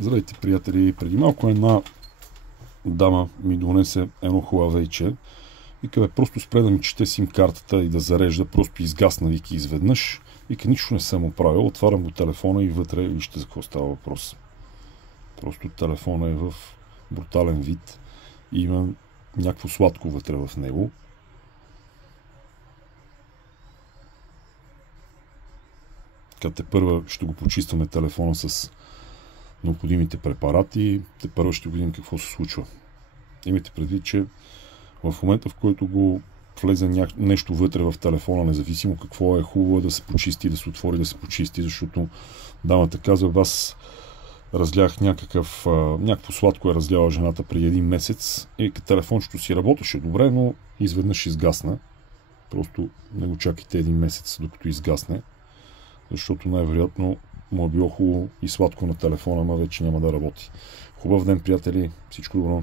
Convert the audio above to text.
Здравейте, приятели! Преди малко една дама ми донесе едно Huawei-че и къде просто спре да ми чете сим картата и да зарежда, просто изгасна, вики, изведнъж. Вика, нищо не съм оправил, отварям го телефона и вътре вижте за какво става въпрос. Просто телефона е в брутален вид и има някакво сладко вътре в него. Така тепърва ще го почистваме телефона с необходимите препарати, тепърва ще видим какво се случва. Имайте предвид, че в момента, в който го влезе нещо вътре в телефона, независимо какво е, хубаво е да се почисти, да се отвори, да се почисти, защото дамата казва, аз разлях някакво сладко е разляла жената преди един месец и телефончето си работеше добре, но изведнъж изгасна. Просто не го чакайте един месец, докато изгасне, защото най-вероятно му е било хубаво и сладко на телефона, но вече няма да работи. Хубав ден, приятели! Всичко добро!